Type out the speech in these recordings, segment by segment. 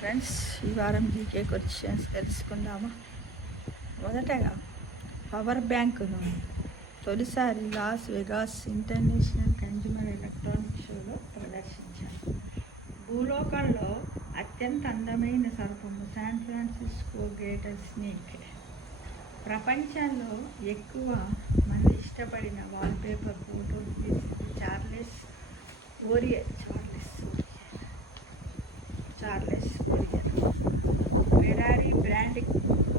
Friends, ఈ వారం GK questions తెలుసుకుందామా. మొదటగా, పవర్ బ్యాంకును తొలిసారి Las Vegas international consumer electronic షోలో ప్రదర్శించారు. భూలోకంలో అత్యంత అందమైన సర్పము శాన్ ఫ్రాన్సిస్కో గ్రేటర్ స్నేక్. ప్రపంచంలో ఎక్కువ మంది ఇష్టపడిన wallpaper photo Charles Orier. Ferrari brand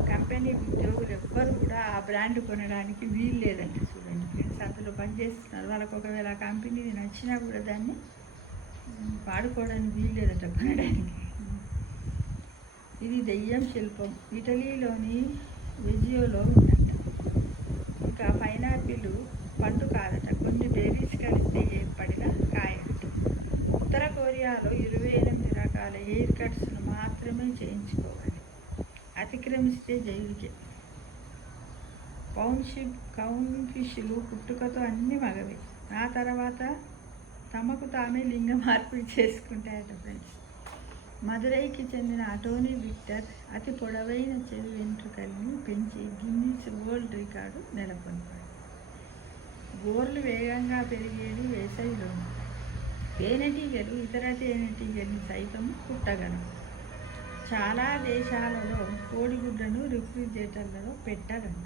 company ఉద్యోగులు ఎవ్వరు కూడా ఆ బ్రాండ్ కొనడానికి వీలు లేదండి. చూడండి ఫ్రెండ్స్, అందులో పనిచేస్తున్నారు. వాళ్ళకు ఒకవేళ ఆ కంపెనీ నచ్చినా కూడా దాన్ని వాడుకోవడానికి వీలు లేదట కొనడానికి. ఇది దెయ్యం శిల్పం ఇటలీలోని వెజియోలో ఉందంట. ఇంకా పైనాపిల్ పండు కాదట, కొన్ని బెర్రీస్ కలిస్తే ఏర్పడిన కాయట. ఉత్తర కొరియాలో 28 రకాల హెయిర్ కట్స్ను మాత్రమే చేయించుకోవాలి, అతిక్రమిస్తే జైలుకే. కౌన్ ఫిష్లు పుట్టుకతో అన్ని మగవి, ఆ తర్వాత తమకు తామే లింగ మార్పిడి చేసుకుంటాయట ఫ్రెండ్స్. మదురైకి చెందిన అటోనీ విక్టర్ అతి పొడవైన చెవి వెంట్రుకల్ని పెంచి గిన్నీస్ వరల్డ్ రికార్డు నెలకొల్పాడు. గోర్లు వేగంగా పెరిగేది వేసవిలోను. తేనెటీగలు ఇతర తేనెటీగల్ని సైతం కుట్టగలవు. చాలా దేశాలలో కోడిగుడ్లను రిఫ్రిజిరేటర్లలో పెట్టారంట.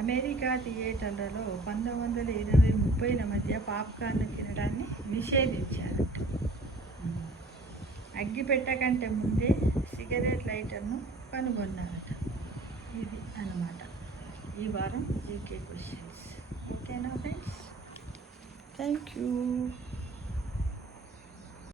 అమెరికా థియేటర్లలో 1920-30 మధ్య పాప్కార్న్ తినడాన్ని నిషేధించారంట. అగ్గిపెట్ట కంటే ముందే సిగరెట్ లైటర్ను కనుగొన్నారట. ఇది అన్నమాట ఈ వారం జీకే క్వశ్చన్స్. ఓకేనా ఫ్రెండ్స్? Thank you.